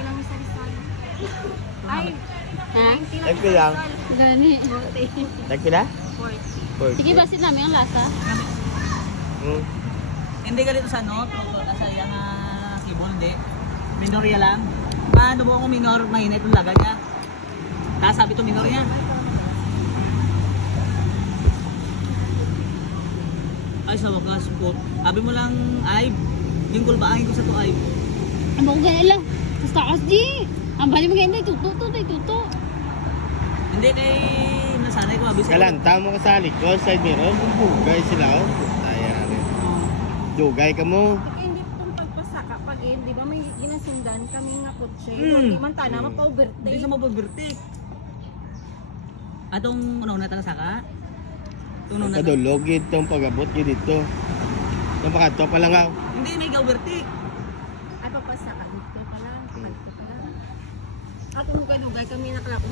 lang isa-isa. Ay, Ha? 90 lang Nagpila lang. isa-isa. Gani. 40. Nagpila? 40. Sige, basit namin ang lasa. Hmm. Hindi ka dito sa ano, sa yung kibon, hindi. Minorya lang. Paano po kung minor, mainit yung laga niya? Tapos sabi to minor niya. Ay, sa wakas po. Sabi mo lang, ay, yung kulbaangin ko sa to ay. Ano ko ganun lang. Basta kas di. Ang bali mo ganyan, tuto. Hindi kay nasanay ko, abis ko. Kalanta mo ka sa likod, side mirror. Dugay sila ko. Kaya rin. Dugay ka mo. Kaya hindi itong pagpasaka pag di ba may ginasundan kami nga kotse. Hmm. Hindi man tana, Hindi mapa-overtake. sa mapag-vertik. Atong ano na saka? Itong na Kadulog itong pag-abot yun dito. Yung pakato pa lang ako. Hindi, may ga-overtik. Ay, papasaka. Dito pa lang. Dito pa lang. At umugay-ugay kami nakalapos.